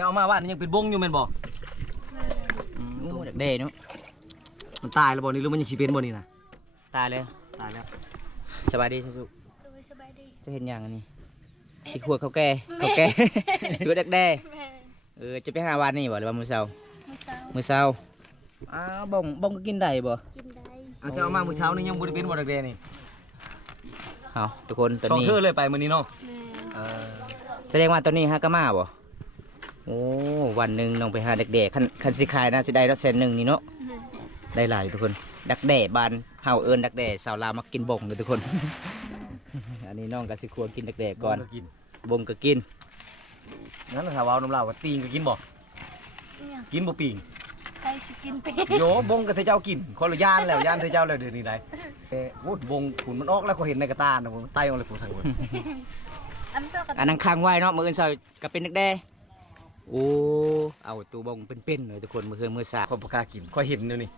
จะเอามาว่านี่ยังเป็นบงอยู่แม่นบ่ดักเด้เนาะมันตายแล้วบ่นี่หรือมันยังสิเป็นบ่นี่นะตายเลยตายแล้วสบายดีสุสบายดีจะเห็นอย่างนี้สิขวดเขาแก่ถือดักเด้จะไปหาวันนี่บ่หรือว่ามื้อเช้าอ้าวบงก็กินได้บ่กินได้จะเอามามื้อเช้านี่ยังบ่ได้เป็นบ่ดักแด้นี่เอาทุกคนตอนนี้2 เทื่อเลยไปมื้อนี้เนาะแสดงว่าตอนนี้ฮากามาบ่โอ้วันหนึ่งน้องไปหาดักแด้คันสิขายน่าสิได้100,000นี่เนาะได้หลายทุกคนดักแด้บานเฮาเอิ้นดักแด้สาวลาวมากินบงเลยทุกคน อันนี้น้องก็สิควรกินดักแด้ก่อนบงก็กินงั้นถ้าว่าน้ำลาวว่าตีงก็กินบ่กินบ่ปิงใครสิกินปิงโยบงก็เธอเจ้ากินคนละย่านแล้วย่านเธอเจ้าแล้วเดี๋ยวนี้ได้วุ้นบงขุนมันออกแล้วเขาเห็นในกระตานะผมไต่ออกเลยผมทางบนอันนั้นค้างไว้เนาะมื้ออื่นซอยก็เป็นดักแด้โอ้เอาตัวบงเป็นๆเลยทุกคนมื้อสาคนบ่กล้ากินค่อยเห็นเดี๋ยวนี้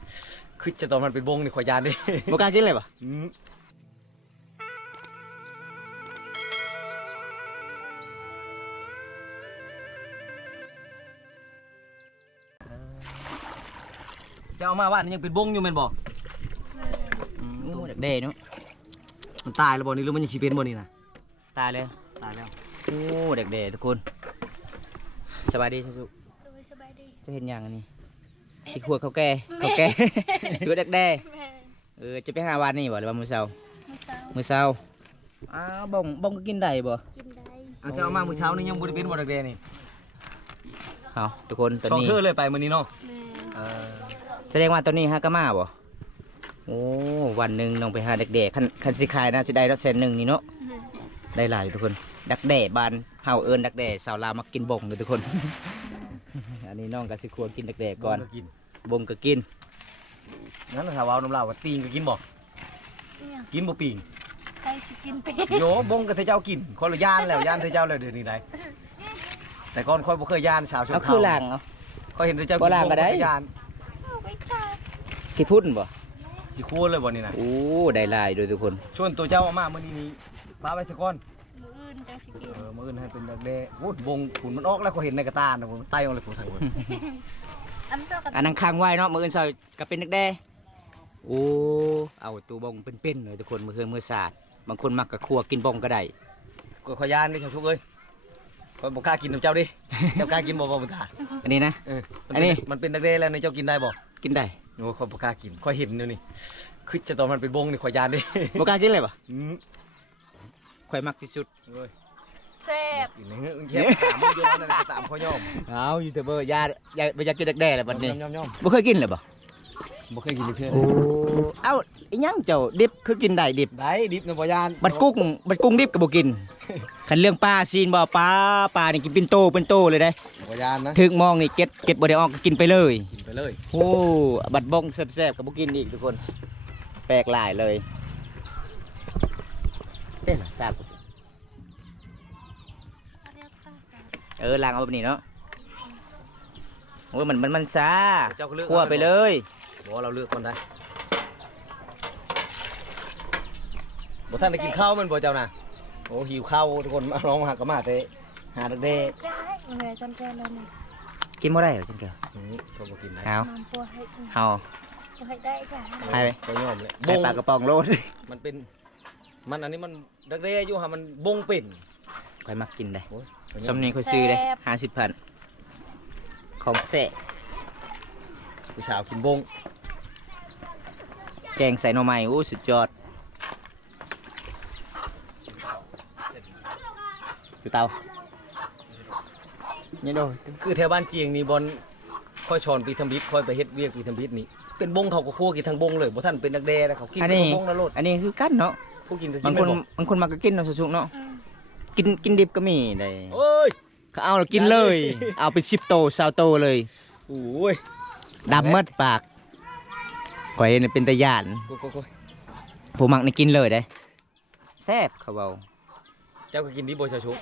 คือจะตอนมันเป็นบงนี่ข่อยย่านเด้บ่กล้ากินเลยป่ะจะเอามาว่านี่ยังเป็นบงอยู่แม่นบ่ดักแด้เนาะมันตายแล้วบ่นี่หรือมันยังสิเป็นบ่นี่นะตายเลยตายแล้วโอ้ดักแด้ทุกคนสบายดีสุสบายดีจะเห็นอย่างนี้สิขวดเขาแก่ถือดักแด้จะไปหาวันนี่บ่หรือว่ามื้อเช้าอ้าวบงก็กินได้บ่กินได้จะเอามามื้อเช้านี่ยังบ่ได้เป็นบ่ดักแด้นี่เอาทุกคนตอนนี้2 เทื่อเลยไปมื้อนี้เนาะแสดงว่าตอนนี้ฮากามาบ่โอ้วันหนึ่งน้องไปหาดักแด้คันสิขายน่าสิได้100,000นี่เนาะได้หลายทุกคนดักแด้บานเฮาเอิ้นดักแด้สาวลาวมากินบงเลยทุกคน อันนี้น้องก็สิควรกินดักแด้ก่อนบงก็กินงั้นถ้าว่าน้ำลาวว่าตีงก็กินบ่กินบ่ปิงใครสิกินปิงโยบงก็เธอเจ้ากินคนละย่านแล้วย่านเธอเจ้าแล้วเดี๋ยวนี้ได้แต่ก่อนค่อยบ่เคยย่านสาวชน เอาคือหลังเอาค่อยเห็นเธอเจ้ากินบงก็ได้ย่านกี่พุ่นบ่สิคั่วเลยบ่นี่นะโอ้ได้หลายโดยทุกคนชวนตัวเจ้ามามื้อนี้ปลาไว้ซะก่อนมื้ออื่นจังสิกินมื้ออื่นให้เป็นดักแด้โอ้บงขุนมันออกแล้วเขาเห็นในกระตานะผมไต่ออกเลยผมทางบนอันนั้นค้างไว้เนาะมื้ออื่นซอยก็เป็นดักแด้โอ้เอาตัวบงเป็นๆเลยทุกคนมื้อสาดบางคนมักก็คั่วกินบงก็ได้ก็ขอยานนี่ชาวชุกเอ้ยข่อยบ่กล้ากินน้ำเจ้าดิเจ้ากล้ากินบ่บุญตาอันนี้นะอันนี้มันเป็นดักแด้แล้วในเจ้ากินได้บ่กินได้โอ้ข่อยบ่กล้ากินข่อยเห็นเดี๋ยวนี้คือจะตอนมันเป็นบงนี่ข่อยยานดิบ่กล้ากินเลยป่ะข่อยมักที่สุดแซ่บกินเฮ้ยแค่ถามอยู่นั่นน่ะตามข่อยยอมเอาอยู่แต่บ่ยาบ่อยากกินดักแด้แล้วบัดนี้ยอมบ่เคยกินเลยบ่บ่เคยกินเลยเพื่อนโอ้เอ้าอีหยังเจ้าดิบคือกินได้ดิบนะบ่ยานบัดกุ้งดิบก็บ่กินคันเรื่องปลาซีนบ่ปลานี่กินเป็นโตเลยได้บ่ยานนะถึกมองนี่เก็บบ่ได้ออกก็กินไปเลยโอ้บัดบ้องแซ่บๆก็บ่กินอีกทุกคนแปลกหลายเลยเต้นทราบล้างเอาแบบนี้เนาะโอ้มันซาคั่วไปเลยบ่เราเลือกคนได้บ่ท่านได้กินข้าวมันบ่เจ้าน่ะโอ้หิวข้าวทุกคนน้องหากระมาเตะหาดักแด้จันแก้วแล้วนี่กินบ่ได้เหรอจันแก้วเขาบ่กินได้เอาให้ได้จ้ะให้ไปก็ยอมเลยบงปลากระป๋องโลดมันเป็นอันนี้มันดักแด้อยู่ฮะมันบงเป็นค่อยมักกินได้สำเนียงค่อยซื้อได้50,000ของแซ่ผู้สาวกินบงแกงใส่หน่อไม้โอ้สุดยอดอยู่เตาเนี่ยโดคือแถวบ้านเจียงนี่บอลค่อยชอนปีทำบิดค่อยไปเฮ็ดเวียกปีทำบิดนี่เป็นบงเขาก็คั่วกินทางบงเลยบ่ท่านเป็นดักแด้แล้วเขากินเป็นบงแล้วโลดอันนี้คือกันเนาะผู้กินก็กินบางคนมาก็กินเนาะสุกๆเนาะกินดิบก็มีได้โอ้ยเขาเอาแล้วกินเลยเอาไป10 โต20 โตเลยโอ้ยดำมืดปากข่อยนี่เป็นตะย่านผู้มักนี่กินเลยได้แซ่บเขาเบาเจ้าก็กินดิบบ่ชาวชุ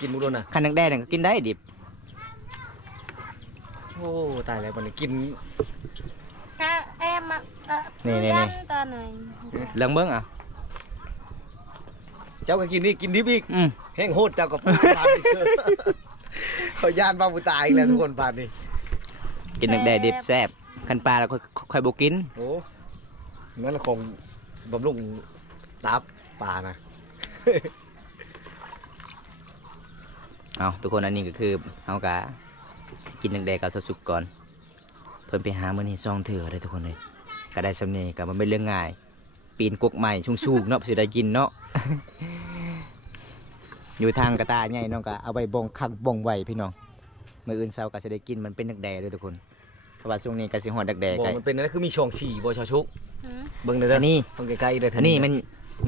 กินมุกโดนน่ะคันดักแด้ก็กินได้ดิบโอ้ตายแล้ววันนี้กินแอมนี่ตอนไหนเรื่องเบิ้งอ่ะเจ้าก็กินนี่กินดิบอีกแห้งโหดเจ้าก็พูดตามไปเชื่อ เขาย่านบ้าบุตายอีกแล้วทุกคนป่านนี้ กินดักแด้ดิบแซ่บคันปลาแล้วค่อยบ่กิน โอ้นั่นละคงบำรุงตับปลานะ เอาทุกคนอันนี้ก็คือเอากะกินดักแด้กับสุกก่อนเพิ่นไปหามื้อนี้ซองเถื่อเลยทุกคนเลยก็ได้สำเนียงก็มันเป็นเรื่องง่าย ปีนกกใหม่ชุ่งๆเนาะสิได้กินเนาะ อยู่ทางกระตาใหญ่น้องก็เอาไปบ่งคักบ่งไว้พี่น้องมื้ออื่นเช้าก็สิได้กินมันเป็นดักแด้เลยทุกคนเพราะว่าช่วงนี้ก็สิฮอดดักแด้ บอก ใกล้ มันเป็นนั่นคือมีช่องฉี่บ่ชาวชุก หืม เบิ่งเด้อ อันนี้ ต้องใกล้ๆเด้อ อันนี้มัน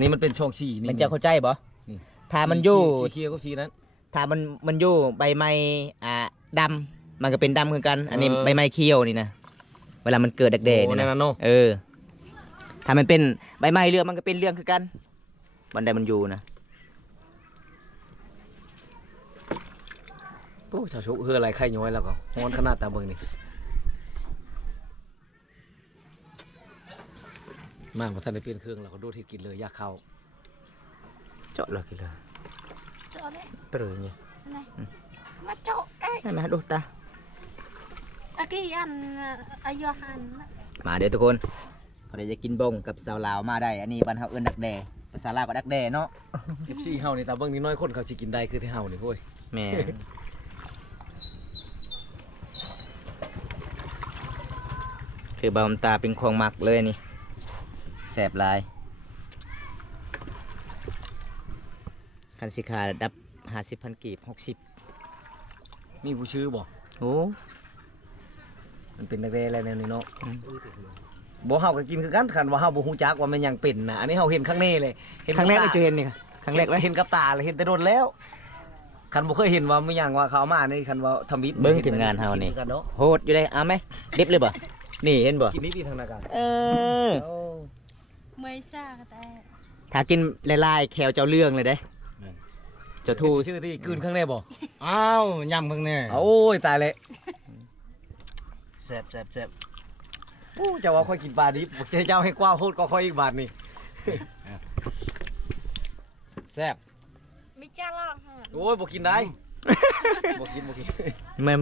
นี่มันเป็นช่องฉี่นี่ มันจะเข้าใจบ่ นี่ ถ้ามันอยู่ สีเขียวกับสีนั้น ถ้ามันอยู่ใบไม้ดำมันก็เป็นดำคือกัน อันนี้ เออ ใบไม้เขียวนี่นะเวลามันเกิดดักแด้ โอ้ นี่ นั่ นะ นน่ะเนาะ เออ ถ้ามันเป็นใบไม้เรื่องมันก็เป็นเรื่องคือกันบันไดมันอยู่นะ โอ้ชาวชุกเฮืออะไรไข่ย้อยแล้วก็ฮ้อนขนาดตาเบิ่งนี่มาบ่ทันได้เปลี่ยนเครื่องแล้วก็โดดที่กินเลยอยากเข้า เจาะเลยกินเลย เจาะเลย เปลือยเนี่ย này mà chỗ đấy ได้ไหมดูตา cái ăn ai vô ăn มาเดี๋ยวทุกคนพอได้จะกินบงกับสาวลาวมาได้ อันนี้บ้านเฮาเอิ้นดักแด้ภาษาลาวก็ดักแด้เนาะ FC เฮานี่ตาเบิ่งนี่น้อยคนเขาสิกินได้คือที่เฮานี่โว้ย แม่คือบาวตาเป็นของมักเลยนี่แสบหลายคันสิขาดับ50,000 กีบ60 มีผู้ชื่อบ่ โอ้ มันเป็นนักเรียนอะไรแนวนี้เนาะ อืม บ่เฮาก็กินคือกันคันว่าเฮาบ่ฮู้จักว่ามันหยังเป็นนะอันนี้เฮาเห็นครั้งแน่เลย ครั้งแรก บ ก็ ตา จะเห็นนี่ค่ะครั้งแรกไหม เห็นกับตาเลยเห็นแต่โดนแล้วคันบ่เคยเห็นว่ามันหยังว่าเขาเอามานี่คันว่าทำบิด เบิ้งทีมงานเฮานี่ กิกัเนาะ โหดอยู่ได้เอาไหมดิบเลยบ่นี่เห็นบ่ กินนี่ที่ทางนาการ เออ โอ้ mới xa cái tay ถ้ากินลายๆแควเจ้าเรื่องเลยเด้เจ้าทู ชื่อที่กลืนข้างในบ่ อ้าวยำข้างใน โอ้ยตายเลย แซ่บแซ่บแซ่บ โอ้เจ้าว่าค่อยกินปลาดิบบอกเจ้าให้กว้างโคตรก็ค่อยอีกบาทนี่ แซ่บ mới cha lon hả โอ้ยบ่กินได้บ่กิน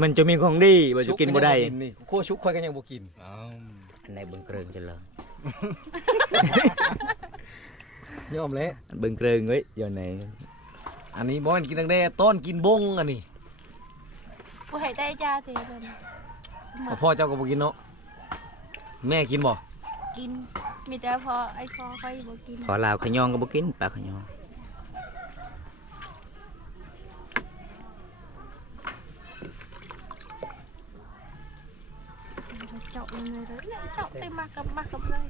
มันจะมีของดีบ่จะกินบ่ได้ ชุนี่คั่วชุกค่อยก็ยังบ่กิน อันไหนเบิ่งเกริงจะเลย ยอมแล้ว เบิ่งเกริงเว้ยเดี๋ยวไหน อันนี้บ่แม่นกินตั้งแต่ต้นกินบงอันนี้ cô hãy tay cha thì rồi พ่อเจ้าก็บ่กินเนาะแม่กินบ่ kín mi ta phò ai phò coi bộ kín ขอลาวขยองก็บ่กินปลาขยอง chậu này rồi chậu tay mặc cầm đây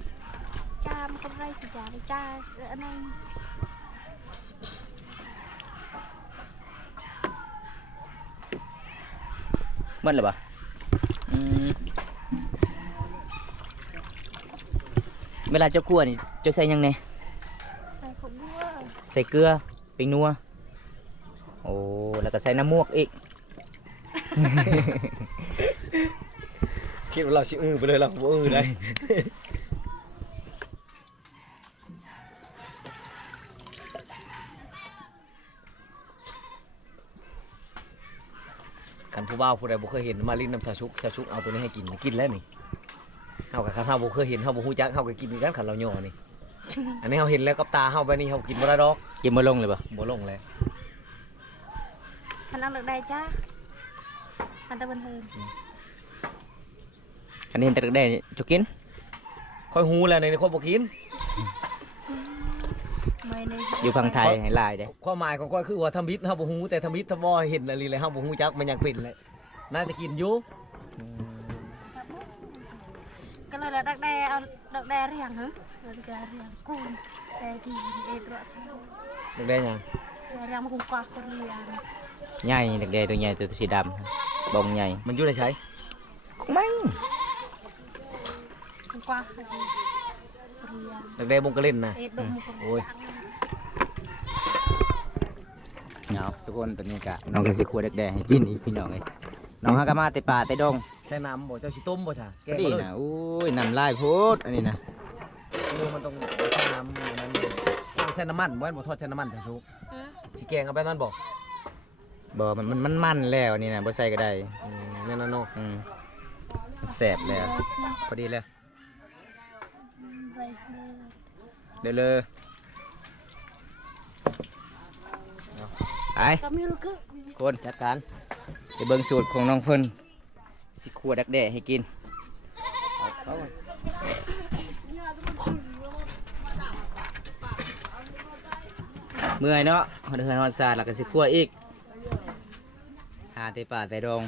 cha mà cầm đây thì cha đi cha anh em หมดแล้วบ่เวลาเจ้าคั่วนี่เจ้าใส่หยังไง xài khổ búa ใส่เกลือเป็นนัวโอ้แล้วก็ใส่น้ำมวกอีก คิดว่าเราสิไปเลยเราบ่ได้ คันผู้บ่าวผู้ใดบ่เคยเห็นมาลิ้นน้ำชาชุกเอาตัวนี้ให้กินแล้วนี่เฮากับคันเฮาบ่เคยเห็นเฮาบ่ฮู้จักเฮาก็กินคือกันคันเราย่อนี่ อันนี้เฮาเห็นแล้วกับตาเฮาไปนี่เฮากินบ่ได้ดอก กินมาลงเลยบ่ บ่ลงเลย anh ăn được đây cha anh ta bình thường อันนี้เห็นแต่ได้จะกิน ค่อยฮู้แล้วในนี้ค่อยบ่กิน mày này อยู่ฝั่งไทยให้ลายเด้ ความหมายของค่อยคือว่าทำบิดเฮาบ่ฮู้แต่ทำบิดทำบ่เห็นอะไรเลยเฮาบ่ฮู้จักมันยังเป็นเลยน่าจะกินอยู่ cái này là đặc đe riêng hả đặc đe riêng cùng đe thì đe rõ จักได้หยัง đe riêng mà cùng qua con riêng ใหญ่เด็กๆตัวใหญ่ตัวสีดำบงใหญ่ มันอยู่ในใช้ ไม่ cùng qua con riêng จักได้บงกระเล่นนะ đe đụng một con Ôi. เนาะทุกคนตอนนี้กะน้องก็สิครัวเด็กๆให้กินอีกพี่น้องเลยน้องฮากามาแต่ป่าแต่ดง ใช้น้ำบ่เจ้าสิต้มบ่จ้ะแกง ดี บ่เลย นะอุ้ยน้ำลายโพดอันนี้นะ มันต้องใช้น้ำนั้นใช้น้ำมันบ่แม่นบ่ทอดใช้น้ำมันจ้ะชุก ừ. สิแกงเอาแบบนั้นบ่ บ่มันแล้วนี่นะบ่ใส่ก็ได้ นั่นน่ะเนาะ มันแสบแล้วพอดีแล้ว ไปเลย เด้อเลยไป ก็มีลูก คนจัดการไปเบิ่งสูตรของน้องเพิ่นสิคั่วดักแด้ให้กินเมื่อยเนาะฮอดเฮือนฮอดซาดแล้วก็สิคั่วอีกหาแต่ป่าแต่ดง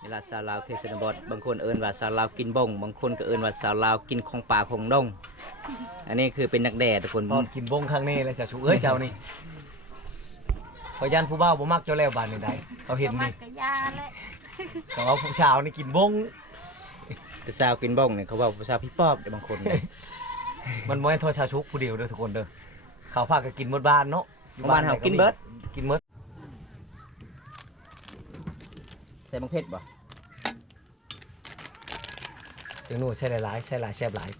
เวลาสาวลาวเคยชนบทบางคนเอิ้นว่าสาวลาวกินบ้งบางคนก็เอิ้นว่าสาวลาวกินของป่าของดงอันนี้คือเป็นดักแด้ทุกคน พอกินบงข้างนี้เลยชาวชุกเอ้ยเจ้านี่พอยันผู้บ่าวบ่มักเจ้าแล้วบานนี่ได้เขาเห็น มั นี่ กกะยาแหละ แต่ว่าผู้ชาวนี่กินบง ผู้สาวกินบ้งเนี่ยเขาว่าผู้สาวพี่ป๊อบเดี๋ยวบางคนเนี่ย มันบ่ให้โทษชาวชุกผู้เดียวเด้อทุกคนเด้อเขาพากันกินหมดบ้านเนาะ บ้านเฮากินเบิด กินหมด ใส่บังเพ็ดบ่ ถึงนู่นใช่หลายๆใช่หลายแซ่บหลาย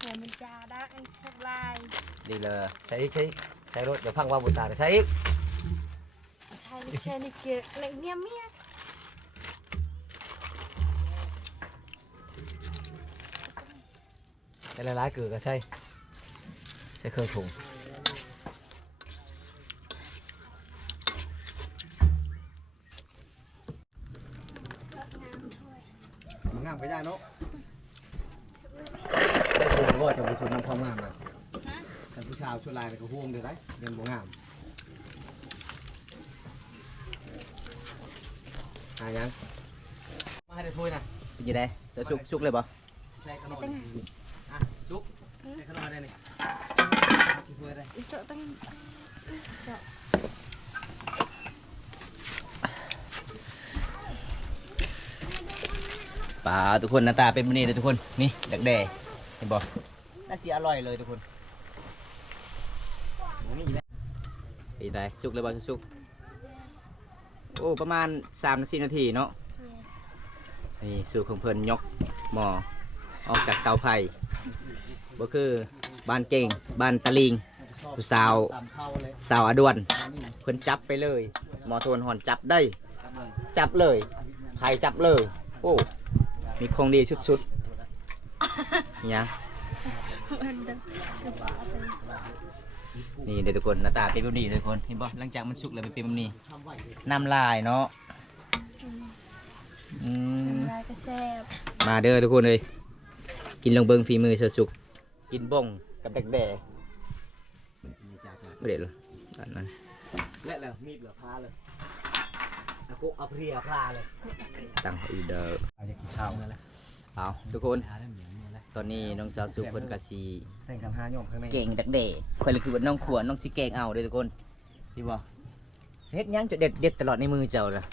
เดี๋ยวมันจะได้ไอ้เช็ดลาย ดีเลย ใช่อีกใช่รถเดี๋ยวพังว่าบุญตาใช่อีก ใช่นี่เกี่ยวอะไรเนี่ยเมีย ใช่หลายๆเกลือก็ใช่ใช่เครื่องถุงมันงามไปได้เนาะผมว่าจะไปชนน้ำความงามเลยแต่ผู้ชายชุดลายก็ห่วงเดี๋ยวได้เดินบ่งามยังมาให้ได้ถ้วยนะ เป็นยังไงจะสุกเลยบ่ ใช่ขนมอ่ะลุกใช่ขนมได้นี่ถ้วยได้ อีโจตั้ง ป่าทุกคนหน้าตาเป็นแบบนี้เลยทุกคนนี่ดักแด้เห็นบ่น่าสิอร่อยเลยทุกคนเป็นยังไงสุกเลยบ่สุกโอ้ประมาณ3-4 นาทีเนาะนี่สูตรของเพิ่นยกหม้อออกจากเตาไผ่บ่คือบ้านเก่งบ้านตะลิงผู้สาวอดวนเพิ่นจับไปเลยหมอโทนหอนจับได้จับเลยไผ่จับเลยโอ้มีของดีสุดๆนี่ยัง มันเดินกระเป๋าไป นี่เดี๋ยวทุกคนหน้าตาเป็นแบบนี้เลยทุกคนเห็นบ่หลังจากมันสุกแล้วมันเป็นแบบนี้น้ำลายเนาะอืม ลายกระแซบ มาเด้อทุกคนเลยกินลงเบิงฝีมือสุกๆกินบ้งกับแดกไม่เด็ดเลยอันนั้น และแล้วมีดเหลือพาเลยเอาพวกเอาเพลียพาเลย ตั้งเอาอีเดอร์ เอาจะกินข้าวนั่นแหละ เอาทุกคนตอนนี้น้องสาวสุกเพิ่นกะสี แต่งกัน5 ย่อมข้างใน เก่งดักเดะคอยเลยคือว่าน้องขวานน้องสิเก่งเอาเด้อทุกคนดีบ่เฮ็ดหยังจะเด็ดตลอดในมือเจ้าล่ะ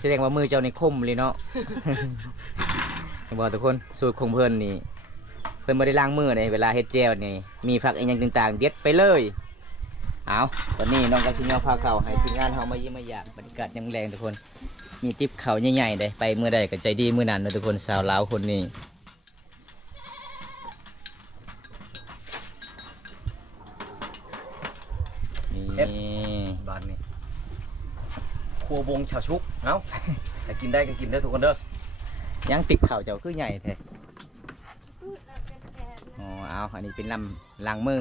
แสดงว่ามือเจ้านี่คมเลยเนาะ เห็นบ่ทุกคนสูตรของเพิ่นนี่เพิ่นบ่ได้ล้างมือเลยเวลาเฮ็ดแจ่วนี่มีผักอีหยังต่างๆเด็ดไปเลยเอาตอนนี้น้องก็สิย่อพาเข้าให้ทีมงานเฮามาเยี่ยมมาหยามบรรยากาศยังแรงทุกคนมีติ๊บข้าวใหญ่ๆเด้ไปมื้อใดก็ใจดีมื้อนั้นเนาะทุกคนสาวลาวคนนี้ นี่ บ้านนี้ครัววงชาวชุกเอ้าแต่กินได้ก็กินได้ทุกคนเด้อ ยังติดเข่าเจ้าคือใหญ่แท้อ๋อเอาอันนี้เป็นลำล้างมือ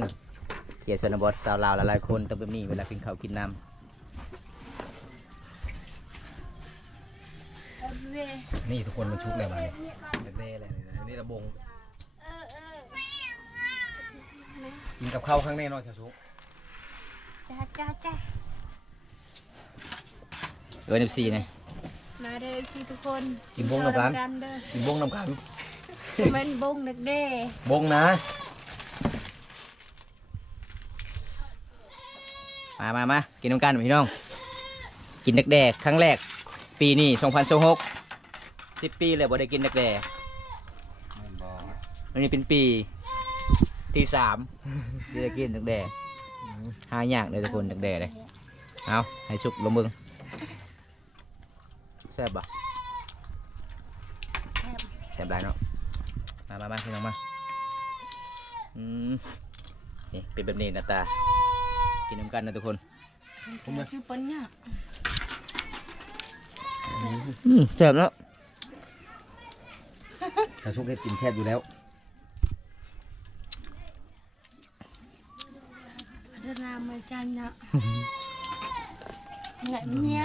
เกี่ยวชนบทสาวลาวหลายๆคนต้องแบบนี้เวลากินข้าวกินน้ นี่ทุกคนมันชุกเลยบ้านนี้แดกๆเลยนี่ระบงกินกับข้าวข้างในเนาะชาวชุก จ้า ำFC เนี่ย มาเด้อสิทุกคน กินบงน้ำกัน เด้อ กินบงน้ำกัน มันบงดักแด้ บงนะ มากินน้ำกันพี่น้องกินแดกๆครั้งแรกปีนี้2026 10 ปีเลยบ่ได้กินแดกๆอันนี้เป็นปีที่3ที่ได้กินแดกๆหายากเลยทุกคนแดกๆเลยเอาให้สุกลงมึงแซ่บบ่แซ่บหลายเนาะมาพี่น้องมานี่เป็นแบบนี้หน้าตากินน้ำกันนะทุกคน ชื่อเปิ้ลเนี่ย แซ่บเนาะ ชาวชุกให้กินแคบอยู่แล้ว พัฒนาเมืองจันทร์เนี่ยไงเนี่ย